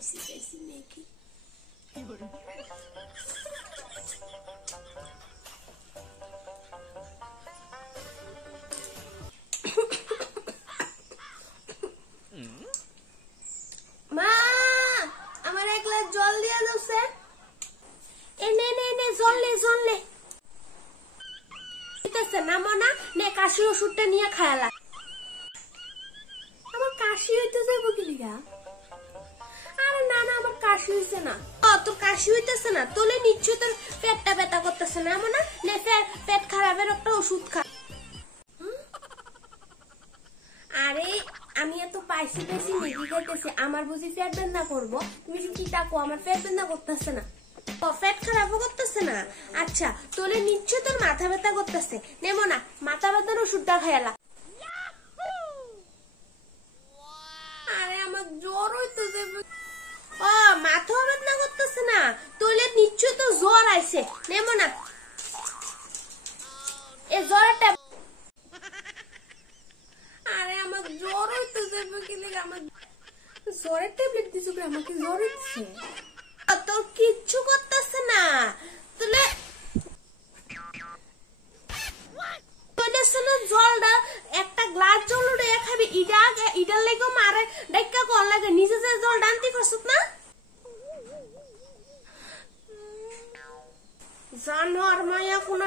পাইছি মেকি মা আমার এক গ্লাস জল দিয়ে দাও এনে জল দিতেছে না মনা নে কাশি ওষুধটা নিয়ে খায়ালা আমার কাশি হইতে যাইব কি লিগা আরে না আমার কাশি হইছে না তোর কাশি হইতেছে না তোলে নিশ্চয় তোর পেটটা ব্যথা করতেছে না মনা নে পেট খারাপের একটা ওষুধ খা আরে আমি এত পাইছি মেগি খাইতেছি আমার বুঝি পেট ব্যথা করবো তুমি কি তাকো আমার পেট ব্যথা করতেছে না পেট খারাপও করতেছে না আচ্ছা তোলে নিশ্চয় তোর মাথা ব্যথা করতেছে নেমো না মাথা ব্যথার ওষুধটা খাইলা আরে আমার জ্বর হইতেছে মাথা ব্যথা করতেছে না তোলে নিশ্চয় তো জ্বর আইছে নেমো না এ জ্বরটা আরে আমার জ্বর হইতেছে আমার জ্বরের ট্যাবলেট দিছো আমাকে জ্বর হইতেছে তোর কিচ্ছু করতেছে না তোলে জলটা একটা গ্লাস জল উঠে খাবি ইটার লেগে মারে ডাইকা কল লাগে নিচে যে জল ডানতে পারছত না জানোয়ার মায়া কোন